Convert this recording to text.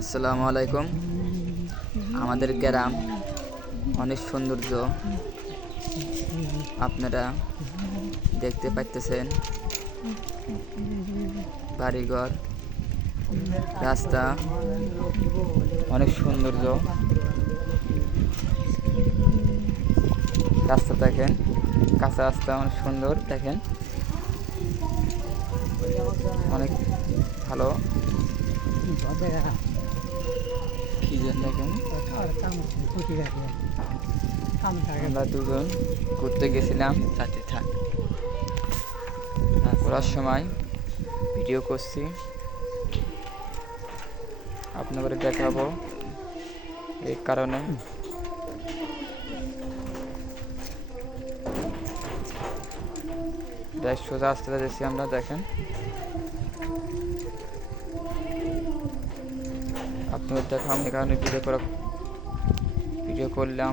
আসসালামু আলাইকুম। আমাদের গ্রাম অনেক সৌন্দর্য আপনারা দেখতে পাইতেছেন। বাড়িঘর, রাস্তা অনেক সৌন্দর্য। রাস্তা দেখেন, কাঁচা রাস্তা অনেক সুন্দর দেখেন। অনেক ভালো। আমরা দুজন ঘুরতে গেছিলাম, সাথে থাক। ঘোরার সময় ভিডিও করছি। আপনাদের দেখাবো এই কারণে। সোজা আসতে যাচ্ছি আমরা, দেখেন। আপনাদের দেখাম এখানে ভিডিও করা ভিডিও করলাম।